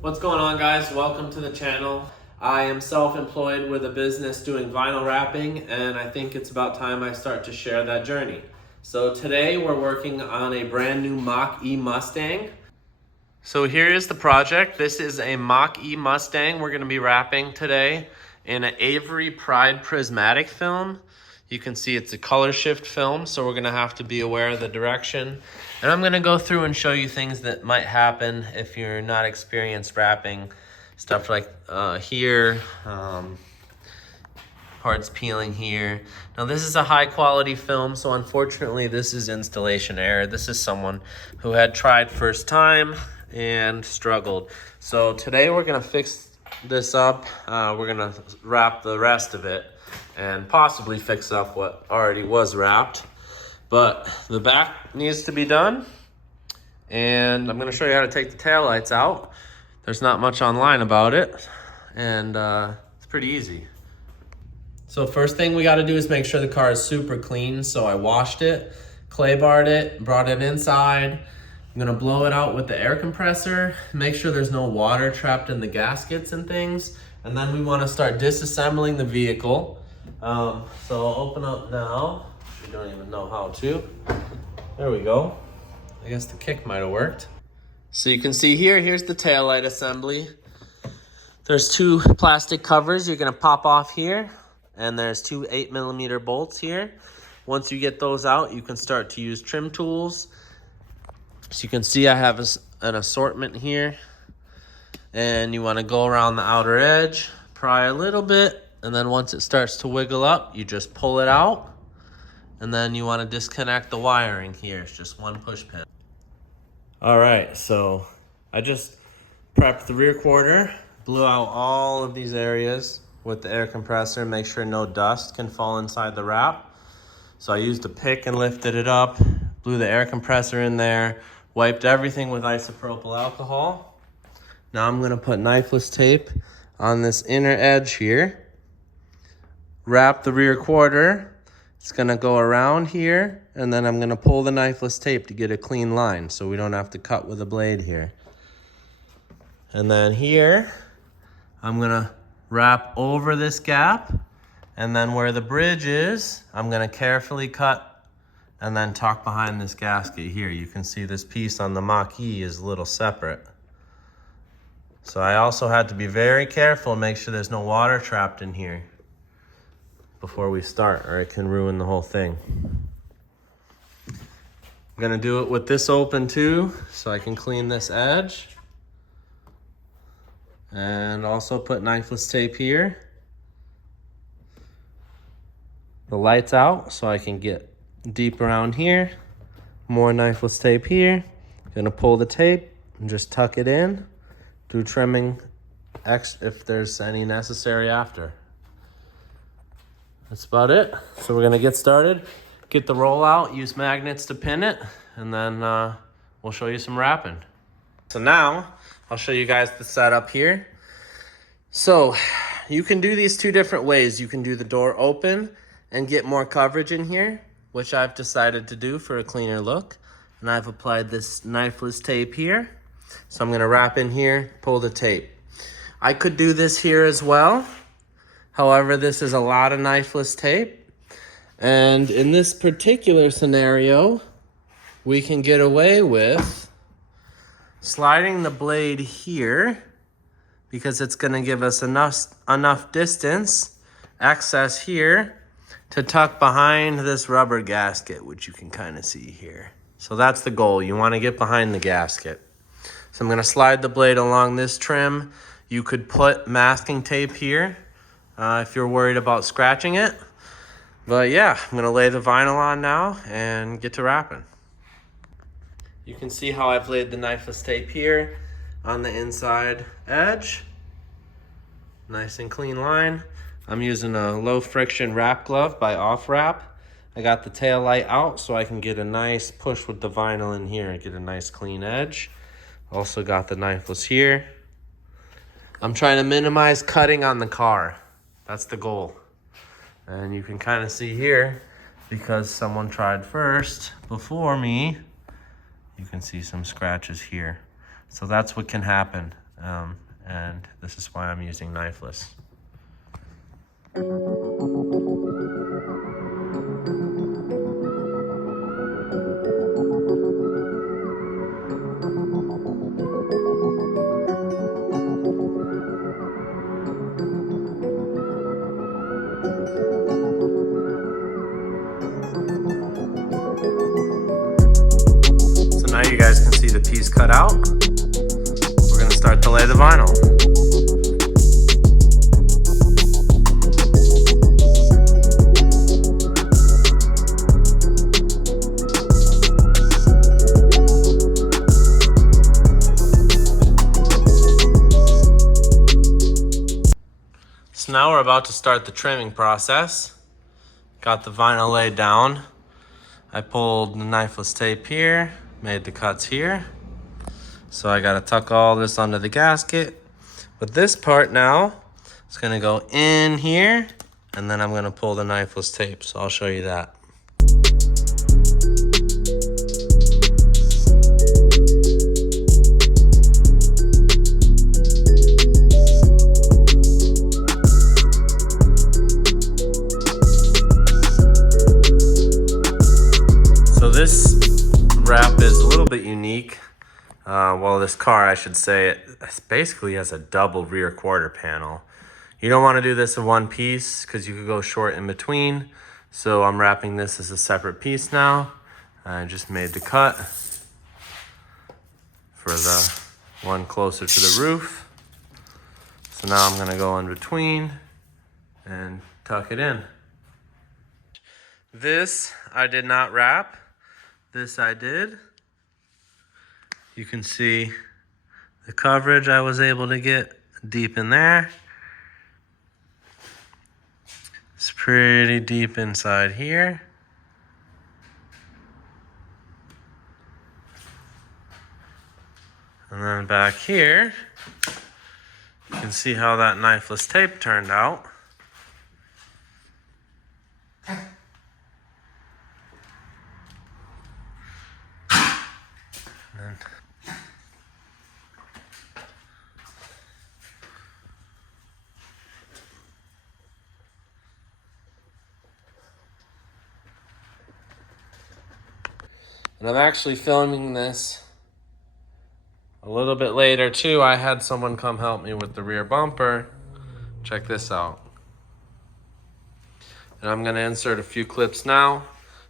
What's going on, guys? Welcome to the channel. I am self-employed with a business doing vinyl wrapping, and I think it's about time I start to share that journey. So today we're working on a brand new Mach-E Mustang. So here is the project. This is a Mach-E Mustang we're going to be wrapping today in an Avery prismatic film. You can see it's a color shift film, so we're going to have to be aware of the direction. And I'm going to go through and show you things that might happen if you're not experienced wrapping. Stuff like here, parts peeling here. Now this is a high quality film, so unfortunately this is installation error. This is someone who had tried first time and struggled. So today we're going to fix this up. We're going to wrap the rest of it and possibly fix up what already was wrapped. But the back needs to be done, and I'm going to show you how to take the taillights out. There's not much online about it, and it's pretty easy. So first thing we got to do is make sure the car is super clean. So I washed it, clay barred it, brought it inside. I'm going to blow it out with the air compressor, make sure there's no water trapped in the gaskets and things, and then we want to start disassembling the vehicle. So I'll open up now. You don't even know how to. There we go. I guess the kick might have worked. So you can see here's the taillight assembly. There's two plastic covers you're gonna pop off here, and there's two 8mm bolts here. Once you get those out, you can start to use trim tools. So you can see I have an assortment here, and you wanna go around the outer edge, pry a little bit, and then once it starts to wiggle up, you just pull it out. And then you want to disconnect the wiring here. It's just one push pin. All right, so I just prepped the rear quarter, blew out all of these areas with the air compressor, make sure no dust can fall inside the wrap. So I used a pick and lifted it up, blew the air compressor in there, wiped everything with isopropyl alcohol. Now I'm gonna put knifeless tape on this inner edge here. Wrap the rear quarter. It's gonna go around here, and then I'm gonna pull the knifeless tape to get a clean line so we don't have to cut with a blade here. And then here, I'm gonna wrap over this gap, and then where the bridge is, I'm gonna carefully cut and then tuck behind this gasket here. You can see this piece on the Mach-E is a little separate. So I also had to be very careful and make sure there's no water trapped in here before we start, or it can ruin the whole thing. I'm gonna do it with this open too, so I can clean this edge. And also put knifeless tape here. The light's out, so I can get deep around here. More knifeless tape here. Gonna pull the tape and just tuck it in. Do trimming if there's any necessary after. That's about it. So we're gonna get started, get the roll out, use magnets to pin it, and then we'll show you some wrapping. So now I'll show you guys the setup here. So you can do these two different ways. You can do the door open and get more coverage in here, which I've decided to do for a cleaner look. And I've applied this knifeless tape here. So I'm gonna wrap in here, pull the tape. I could do this here as well. However, this is a lot of knifeless tape. And in this particular scenario, we can get away with sliding the blade here because it's gonna give us enough distance, excess here, to tuck behind this rubber gasket, which you can kind of see here. So that's the goal. You wanna get behind the gasket. So I'm gonna slide the blade along this trim. You could put masking tape here if you're worried about scratching it. But yeah, I'm gonna lay the vinyl on now and get to wrapping. You can see how I've laid the knifeless tape here on the inside edge. Nice and clean line. I'm using a low friction wrap glove by Off Wrap. I got the tail light out so I can get a nice push with the vinyl in here and get a nice clean edge. Also got the knifeless here. I'm trying to minimize cutting on the car. That's the goal. And you can kind of see here, because someone tried first before me, you can see some scratches here. So that's what can happen. and this is why I'm using knifeless. So now you guys can see the piece cut out. We're going to start to lay the vinyl. So now we're about to start the trimming process. Got the vinyl laid down. I pulled the knifeless tape here, made the cuts here. So I gotta tuck all this under the gasket. But this part now is gonna go in here, and then I'm gonna pull the knifeless tape. So I'll show you that. So this wrap is a little bit unique. Well, this car, I should say, it basically has a double rear quarter panel. You don't want to do this in one piece because you could go short in between. So I'm wrapping this as a separate piece now. I just made the cut for the one closer to the roof. So now I'm going to go in between and tuck it in. This I did not wrap. This I did. You can see the coverage I was able to get deep in there. It's pretty deep inside here. And then back here, you can see how that knifeless tape turned out. And I'm actually filming this a little bit later too. I had someone come help me with the rear bumper. Check this out. And I'm gonna insert a few clips now,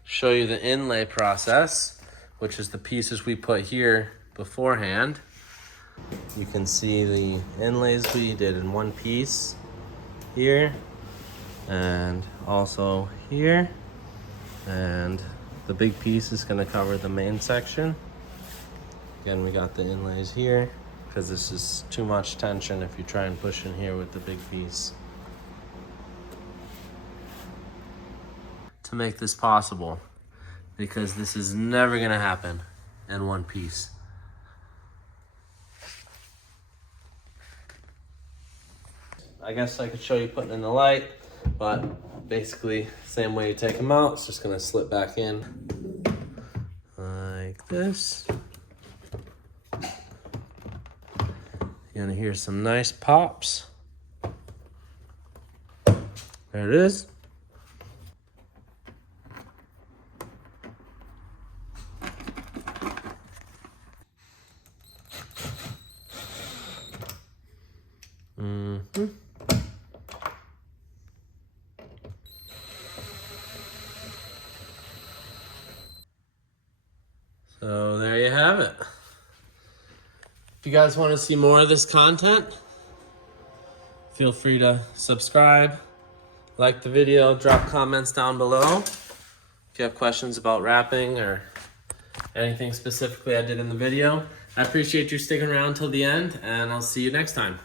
show you the inlay process, which is the pieces we put here beforehand. You can see the inlays we did in one piece here, and also here. And the big piece is going to cover the main section. Again, we got the inlays here because this is too much tension if you try and push in here with the big piece. To make this possible, because this is never going to happen in one piece. I guess I could show you putting in the light, but basically same way you take them out, it's just gonna slip back in like this. You're gonna hear some nice pops. There it is. So there you have it. If you guys want to see more of this content, feel free to subscribe, like the video, drop comments down below. If you have questions about wrapping or anything specifically I did in the video. I appreciate you sticking around till the end, and I'll see you next time.